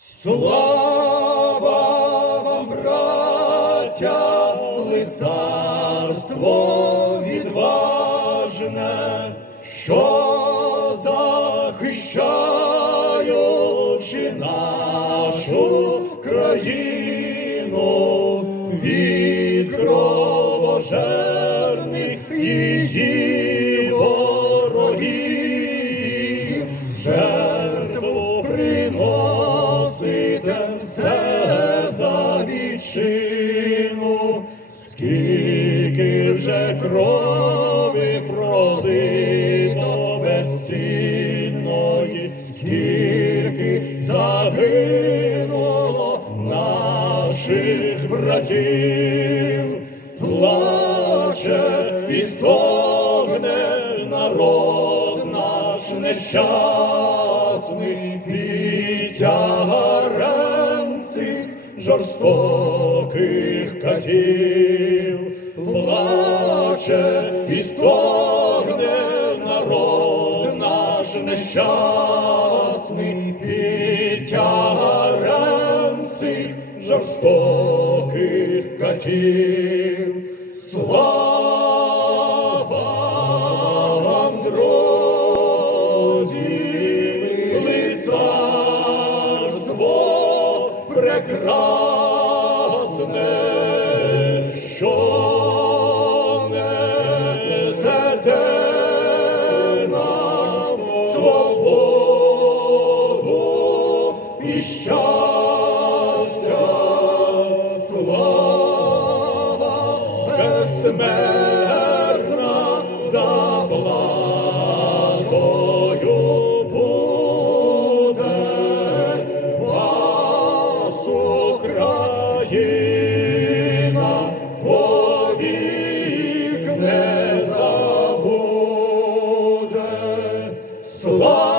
Слава вам, браття, лицарство відважне, що захищаючи нашу країну від кровожерних її за скільки вже крові пролито безцінної, скільки загинуло наших братів, плаче і стогне народ наш нещасний цих жорстоких катів, плаче і стогне народ наш нещасний під тягарем жорстоких катів. Слава прекрасне, що несете нам свободу і щастя, слава безсмертя. Україна повік не забуде. Слава!